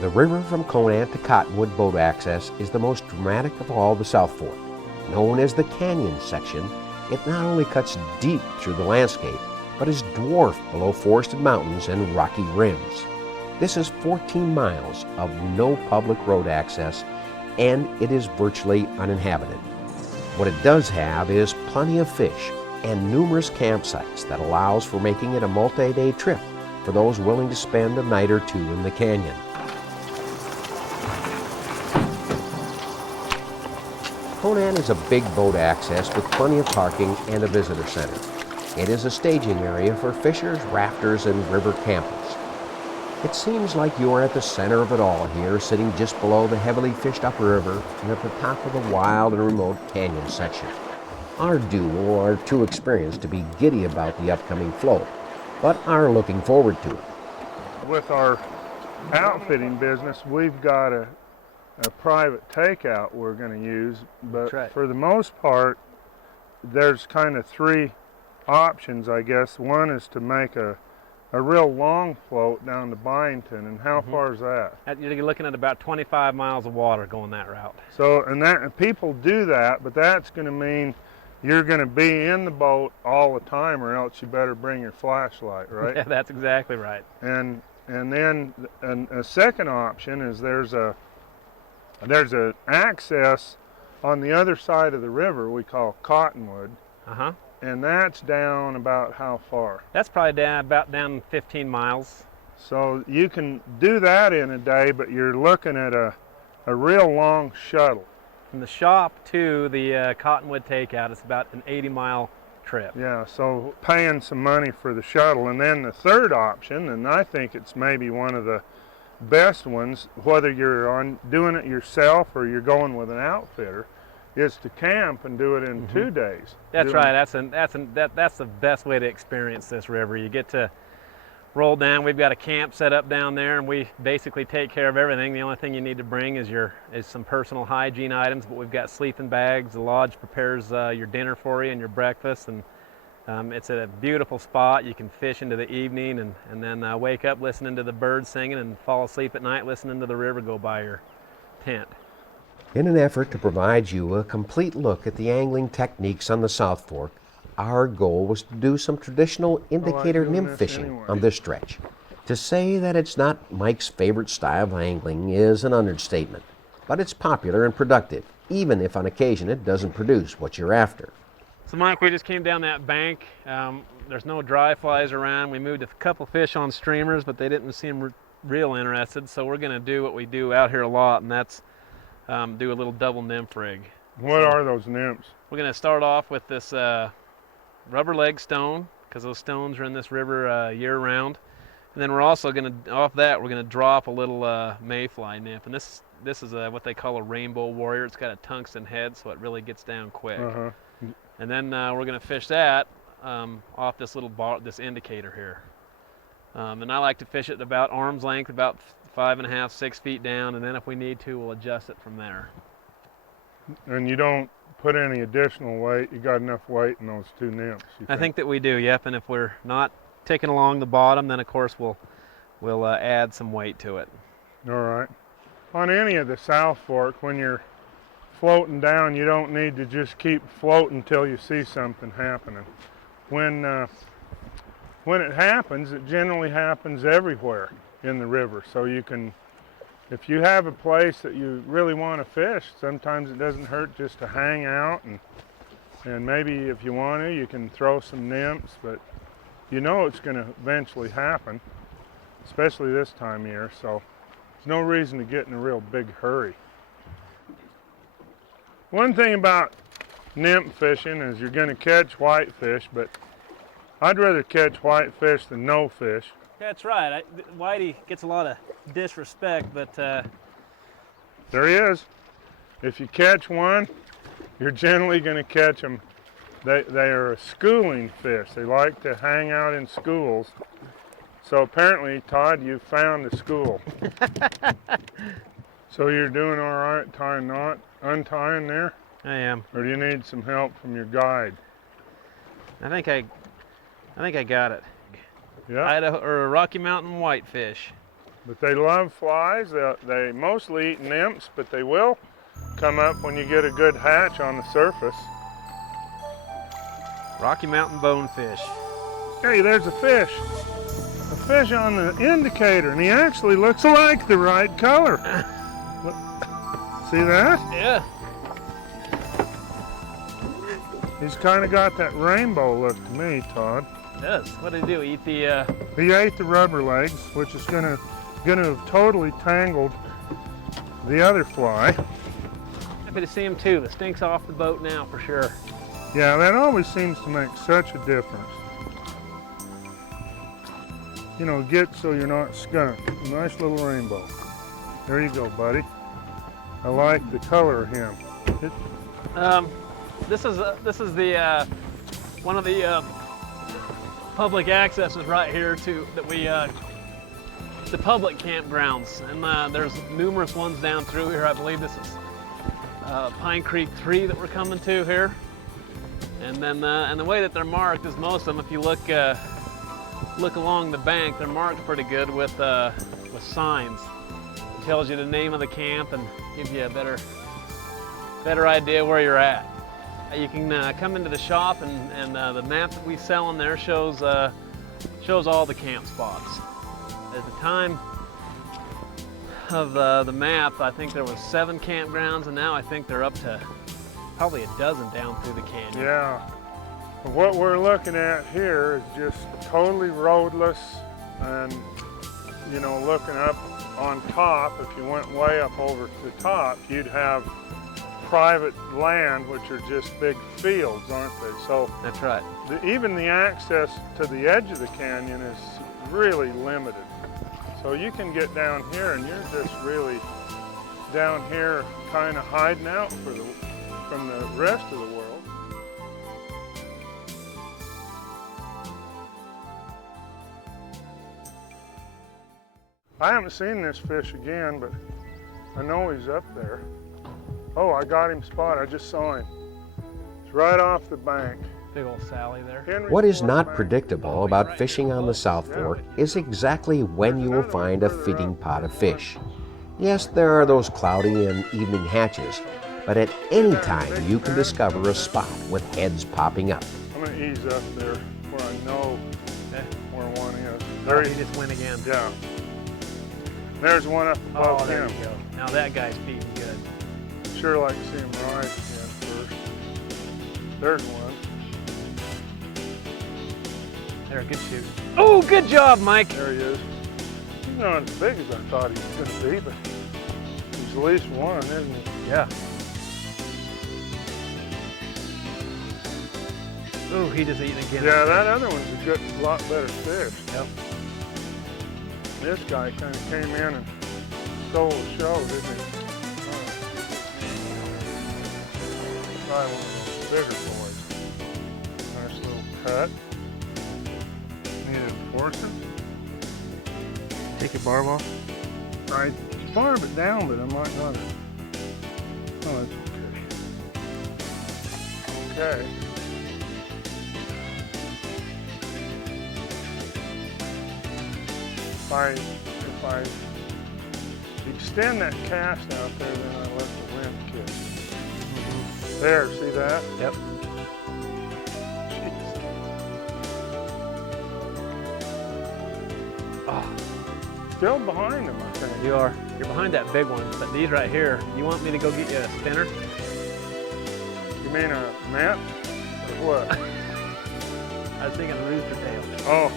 The river from Conant to Cottonwood boat access is the most dramatic of all the South Fork. Known as the Canyon section, it not only cuts deep through the landscape, but is dwarfed below forested mountains and rocky rims. This is 14 miles of no public road access, and it is virtually uninhabited. What it does have is plenty of fish and numerous campsites that allows for making it a multi-day trip for those willing to spend a night or two in the canyon. Conant is a big boat access with plenty of parking and a visitor center. It is a staging area for fishers, rafters, and river campers. It seems like you're at the center of it all here, sitting just below the heavily fished upper river and at the top of the wild and remote canyon section. Our duo are too experienced to be giddy about the upcoming float, but are looking forward to it. With our outfitting business, we've got a private takeout we're going to use, but right. For the most part, there's kind of three options, I guess. One is to make a real long float down to Byington, and how far is that? You're looking at about 25 miles of water going that route. So, and people do that, but that's going to mean you're going to be in the boat all the time, or else you better bring your flashlight, right? Yeah, that's exactly right. And then a second option is there's a access on the other side of the river we call Cottonwood. And that's down about how far? That's probably down 15 miles. So you can do that in a day, but you're looking at a real long shuttle. From the shop to the Cottonwood takeout, it's about an 80-mile trip. Yeah, so paying some money for the shuttle. And then the third option, and I think it's maybe one of the best ones, whether you're doing it yourself or you're going with an outfitter, is to camp and do it in 2 days. That's right. That's the best way to experience this river. You get to roll down. We've got a camp set up down there, and we basically take care of everything. The only thing you need to bring is some personal hygiene items, but we've got sleeping bags. The lodge prepares your dinner for you and your breakfast, and it's a beautiful spot. You can fish into the evening and then wake up listening to the birds singing and fall asleep at night listening to the river go by your tent. In an effort to provide you a complete look at the angling techniques on the South Fork, our goal was to do some traditional indicator nymph fishing on this stretch. To say that it's not Mike's favorite style of angling is an understatement, but it's popular and productive, even if on occasion it doesn't produce what you're after. So Mike, we just came down that bank. There's no dry flies around. We moved a couple fish on streamers, but they didn't seem real interested, so we're going to do what we do out here a lot, and that's do a little double nymph rig. What are those nymphs? We're going to start off with this rubber leg stone, because those stones are in this river year-round. And then we're also going to, off that, we're going to drop a little mayfly nymph. And this is what they call a rainbow warrior. It's got a tungsten head, so it really gets down quick. And then we're going to fish that off this little bar, this indicator here. And I like to fish it about arm's length, about 5.5, 6 feet down, and then if we need to, we'll adjust it from there. And you don't put any additional weight? You got enough weight in those two nymphs? I think that we do, yep. And if we're not taking along the bottom, then of course we'll add some weight to it. All right. On any of the South Fork, when you're floating down, you don't need to just keep floating until you see something happening. When it happens, it generally happens everywhere in the river. So you can, if you have a place that you really want to fish, sometimes it doesn't hurt just to hang out, and maybe if you want to, you can throw some nymphs, but you know it's going to eventually happen, especially this time of year, so there's no reason to get in a real big hurry. One thing about nymph fishing is you're going to catch whitefish, but I'd rather catch whitefish than no fish. That's right. Whitey gets a lot of disrespect, but there he is. If you catch one, you're generally going to catch them. They are a schooling fish. They like to hang out in schools. So apparently, Todd, you found a school. So you're doing all right tying knot, untying there? I am. Or do you need some help from your guide? I think I got it. Yeah. Idaho or Rocky Mountain whitefish. But they love flies. They mostly eat nymphs, but they will come up when you get a good hatch on the surface. Rocky Mountain bonefish. Hey, there's a fish. A fish on the indicator, and he actually looks like the right color. Look, see that? Yeah. He's kind of got that rainbow look to me, Todd. It does. What did he do? Eat the, He ate the rubber legs, which is gonna have totally tangled the other fly. Happy to see him too. The stink's off the boat now for sure. Yeah, that always seems to make such a difference. You know, get so you're not skunked. Nice little rainbow. There you go, buddy. I like the color of him. This is the one of the public accesses right here to that we the public campgrounds, and there's numerous ones down through here. I believe this is Pine Creek 3 that we're coming to here, and then and the way that they're marked is most of them. If you look along the bank, they're marked pretty good with signs. It tells you the name of the camp and gives you a better idea where you're at. You can come into the shop, and the map that we sell in there shows all the camp spots. At the time of the map, I think there was 7 campgrounds, and now I think they're up to probably a dozen down through the canyon. Yeah. What we're looking at here is just totally roadless, and you know, looking up on top, if you went way up over to the top, you'd have private land, which are just big fields, aren't they? So That's right. even the access to the edge of the canyon is really limited. So you can get down here, and you're just really down here kind of hiding out from the rest of the world. I haven't seen this fish again, but I know he's up there. Oh, I got him spotted. I just saw him. It's right off the bank. Big old Sally there. What is not predictable about fishing on the South Fork is exactly when you will find a feeding pot of fish. Yes, there are those cloudy and evening hatches, but at any time you can discover a spot with heads popping up. I'm going to ease up there where I know where one is. There he just went again. Yeah. There's one up above there him. you go. Now that guy's feeding good. Sure like to see him rise again first. There's one. There, good shoot. Oh, good job, Mike. There he is. He's not as big as I thought he was going to be, but he's at least one, isn't he? Yeah. Oh, he just eating again. Yeah, that other one's a good, lot better fish. Yep. This guy kind of came in and stole the show, didn't he? Probably one of those bigger boys. Nice little cut. Needed forces. Take your barb off. I barb it down, but I might not have. Oh, that's okay. Okay. If I extend that cast out there, then I let the wind kick. There, see that? Yep. Oh, Still behind him, I think. you are. You're behind that big one, but these right here, you want me to go get you a spinner? You mean a net? Or what? I was thinking rooster tail. Oh.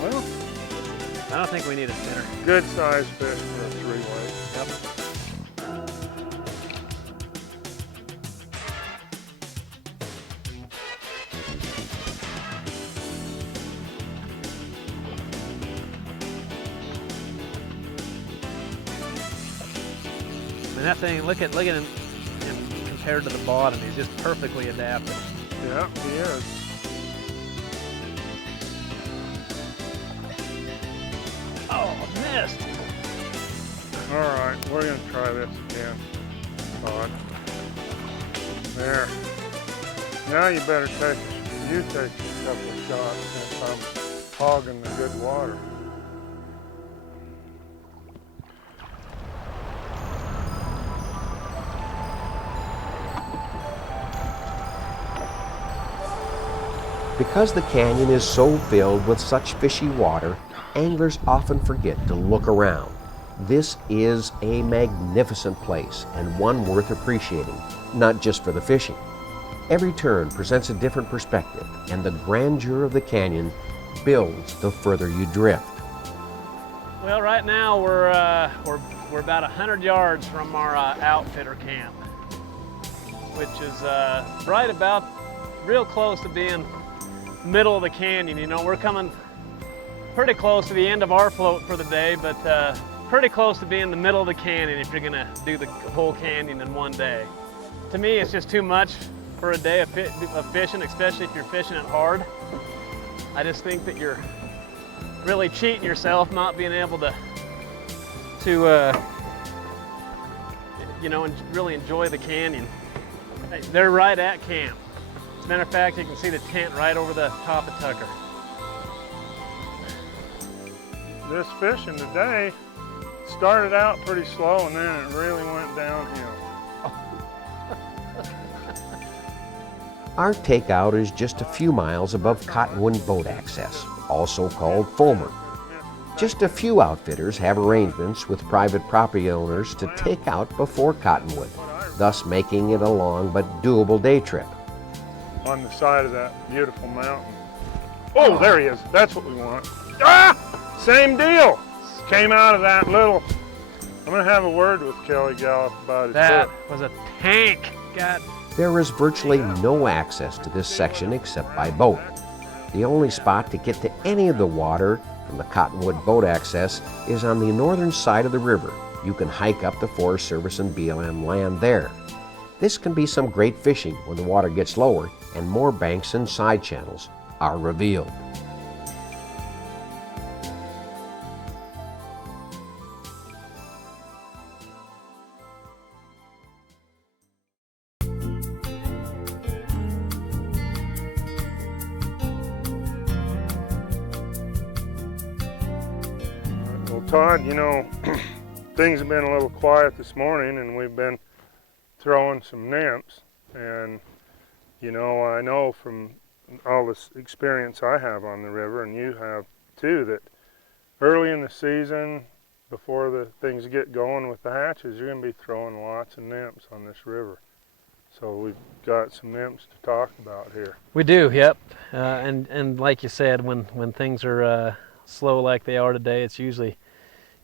Well, I don't think we need a spinner. good sized fish for a three-way. Yep. And that thing, look at him compared to the bottom. He's just perfectly adapted. Yeah, he is. Oh, missed. All right, we're going to try this again. Todd. There. Now you better take a couple of shots since I'm hogging the good water. Because the canyon is so filled with such fishy water, anglers often forget to look around. This is a magnificent place and one worth appreciating, not just for the fishing. Every turn presents a different perspective, and the grandeur of the canyon builds the further you drift. Well, right now we're about 100 yards from our outfitter camp, which is right about real close to being middle of the canyon. You know, we're coming pretty close to the end of our float for the day, but pretty close to being the middle of the canyon if you're gonna do the whole canyon in one day. To me, it's just too much for a day of fishing, especially if you're fishing it hard. I just think that you're really cheating yourself not being able to you know, and really enjoy the canyon. They're right at camp. As a matter of fact, you can see the tent right over the top of Tucker. This fishing today started out pretty slow and then it really went downhill. Our takeout is just a few miles above Cottonwood Boat Access, also called Fulmer. Just a few outfitters have arrangements with private property owners to take out before Cottonwood, thus making it a long but doable day trip. On the side of that beautiful mountain. Oh, there he is. That's what we want. Ah! Same deal. Came out of that little. I'm going to have a word with Kelly Gallup about his That hook. was a tank. God. There is virtually no access to this section except by boat. The only spot to get to any of the water from the Cottonwood Boat Access is on the northern side of the river. You can hike up the Forest Service and BLM land there. This can be some great fishing when the water gets lower and more banks and side channels are revealed. Well, Todd, you know, things have been a little quiet this morning and we've been throwing some nymphs. And, you know, I know from all this experience I have on the river, and you have too, that early in the season, before the things get going with the hatches, you're going to be throwing lots of nymphs on this river. So we've got some nymphs to talk about here. We do, yep. And like you said, when things are slow like they are today, it's usually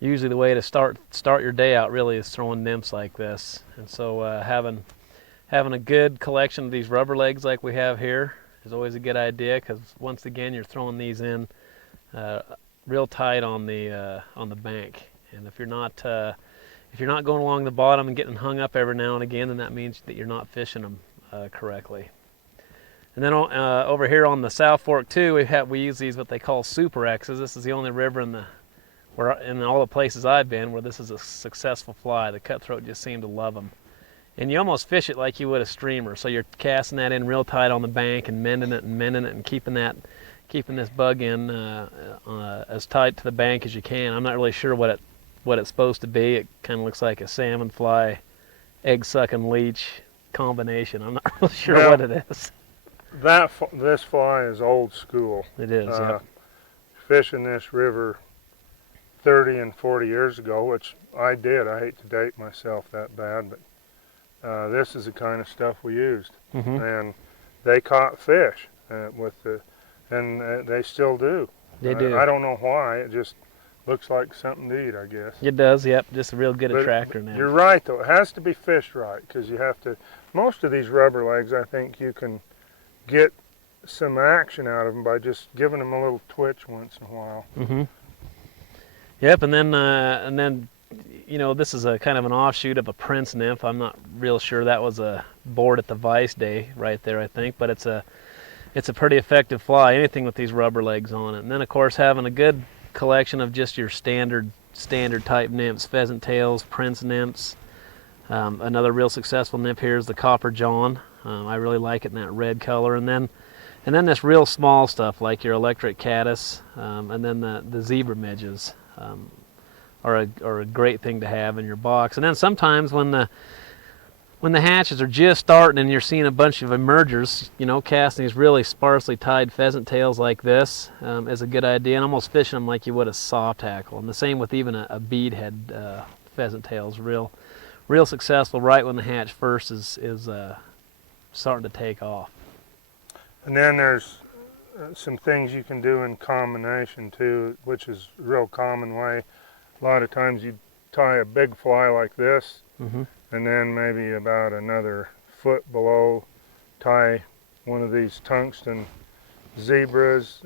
the way to start your day out. Really, is throwing nymphs like this. And so having a good collection of these rubber legs like we have here is always a good idea, because once again you're throwing these in real tight on the bank. And if you're not going along the bottom and getting hung up every now and again, then that means that you're not fishing them correctly. And then over here on the South Fork too, we use these what they call Super X's. This is the only river in all the places I've been where this is a successful fly. The cutthroat just seem to love them. And you almost fish it like you would a streamer. So you're casting that in real tight on the bank and mending it and keeping this bug in as tight to the bank as you can. I'm not really sure what it's supposed to be. It kind of looks like a salmon fly, egg sucking leech combination. I'm not really sure what it is. This fly is old school. It is, yeah. Fishing this river 30 and 40 years ago, which I did. I hate to date myself that bad, but this is the kind of stuff we used. Mm-hmm. And they caught fish and they still do. They do. I don't know why. It just looks like something to eat, I guess. It does, yep. Just a real good attractor now. You're right, though. It has to be fished right, because you have to. Most of these rubber legs, I think you can get some action out of them by just giving them a little twitch once in a while. Mm-hmm. Yep, and then you know, this is a kind of an offshoot of a Prince nymph. I'm not real sure. That was a board at the Vice Day right there, I think, but it's a pretty effective fly, anything with these rubber legs on it. And then of course having a good collection of just your standard type nymphs, pheasant tails, Prince nymphs. Another real successful nymph here is the Copper John. I really like it in that red color. And then this real small stuff like your electric caddis, and then the zebra midges are a great thing to have in your box. And then sometimes when when the hatches are just starting and you're seeing a bunch of emergers, you know, casting these really sparsely tied pheasant tails like this is a good idea, and almost fishing them like you would a saw tackle. And the same with even a beadhead pheasant tails, real successful right when the hatch first is starting to take off. And then there's some things you can do in combination too, which is a real common way. A lot of times you tie a big fly like this, and then maybe about another foot below, tie one of these tungsten zebras.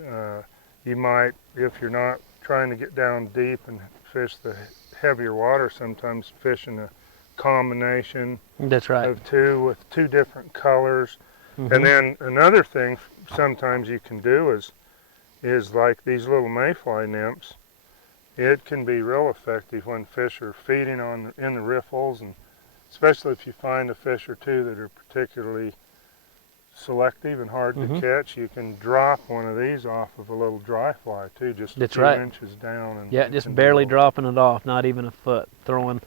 You might, if you're not trying to get down deep and fish the heavier water, sometimes fish in a combination That's right. of two with two different colors. And then another thing sometimes you can do is like these little mayfly nymphs. It can be real effective when fish are feeding in the riffles, and especially if you find a fish or two that are particularly selective and hard to catch. You can drop one of these off of a little dry fly too, just a few inches down. And yeah, just barely dropping it off, not even a foot. Throwing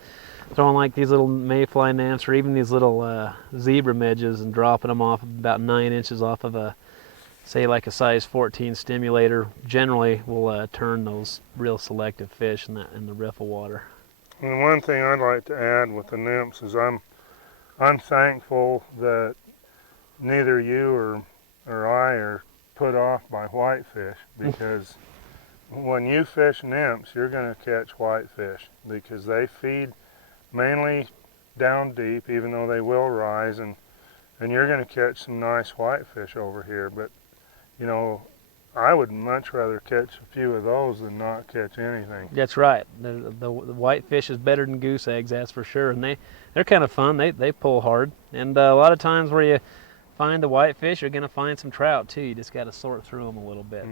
like these little mayfly nymphs or even these little zebra midges and dropping them off about 9 inches off of a, say like a size 14 stimulator, generally will turn those real selective fish in the riffle water. And one thing I'd like to add with the nymphs is I'm thankful that neither you or I are put off by whitefish, because when you fish nymphs, you're going to catch whitefish because they feed mainly down deep, even though they will rise, and you're going to catch some nice whitefish over here. But you know, I would much rather catch a few of those than not catch anything. That's right. The whitefish is better than goose eggs, that's for sure. And they're kind of fun. They pull hard. And a lot of times where you find the whitefish, you're going to find some trout too. You just got to sort through them a little bit.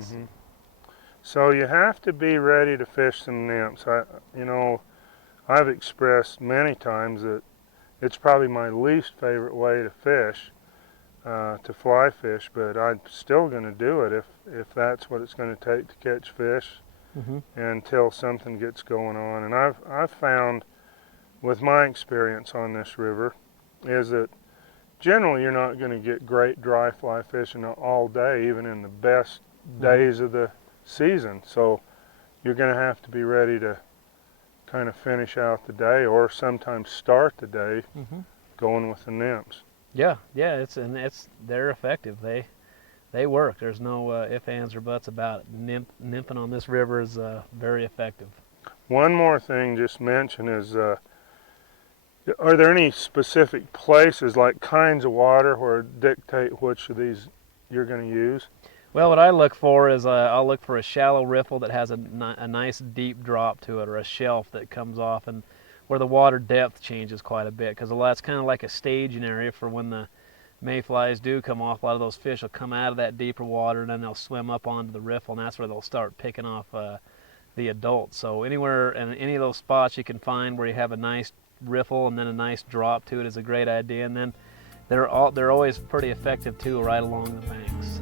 So you have to be ready to fish some nymphs. I've expressed many times that it's probably my least favorite way to fish, to fly fish, but I'm still going to do it if that's what it's going to take to catch fish until something gets going on. And I've found, with my experience on this river, is that generally you're not going to get great dry fly fishing all day, even in the best days of the season. So you're going to have to be ready to kind of finish out the day, or sometimes start the day going with the nymphs. Yeah, they're effective. They work. There's no ifs, ands, or buts about it. Nymphing on this river is very effective. One more thing just mention is, are there any specific places, like kinds of water, where dictate which of these you're going to use? Well, what I look for is I'll look for a shallow riffle that has a nice deep drop to it, or a shelf that comes off and where the water depth changes quite a bit, because that's kind of like a staging area for when the mayflies do come off. A lot of those fish will come out of that deeper water and then they'll swim up onto the riffle, and that's where they'll start picking off the adults. So anywhere in any of those spots you can find where you have a nice riffle and then a nice drop to it is a great idea. And then they're always pretty effective too, right along the banks.